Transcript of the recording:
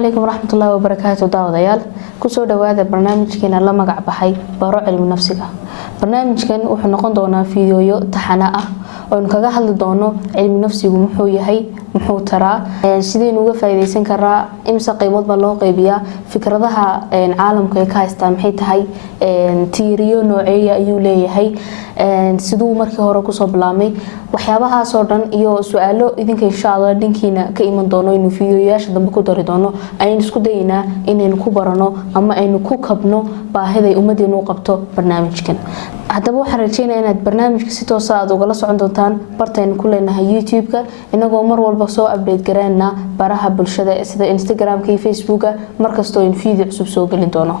عليكم ورحمة الله وبركاته داوديال كسو دواada barnaamijkeena la magac baxay baro cilmi nafsiga barnaamijkan wuxuu noqon doonaa fiidiyo taxana ah oo kaga hadli doono cilmi nafsigu muxuu yahay muxuu taraa sideen uga faa'iideysan karaa imsa qaybood ba loo qaybiyaa fikradaha caalamka ka haystaan maxay tahay tiiriyo nooceeya ayuu leeyahay sidoo markii hore ku soo bilaamay waxyaabaha soo dhan iyo su'aalo idinka insha Allah dhinkiina ka iman doono inuu fiidiyoyaasha dambe ku dari doono ayaan isku daynaa inaynu ku barano ama aynu ku kabno baahiday ummadeenu u qabto barnaamijkan haddaba waxaan rajeynayaa inaad barnaamijka si toos ah uga la socon doontaan bartayna ku leenahay YouTube-ka inagoo mar walba soo update gareena baraha bulshada sida Instagram-ka iyo Facebook-ka markastoo in fiidiyo cusub soo gelin doono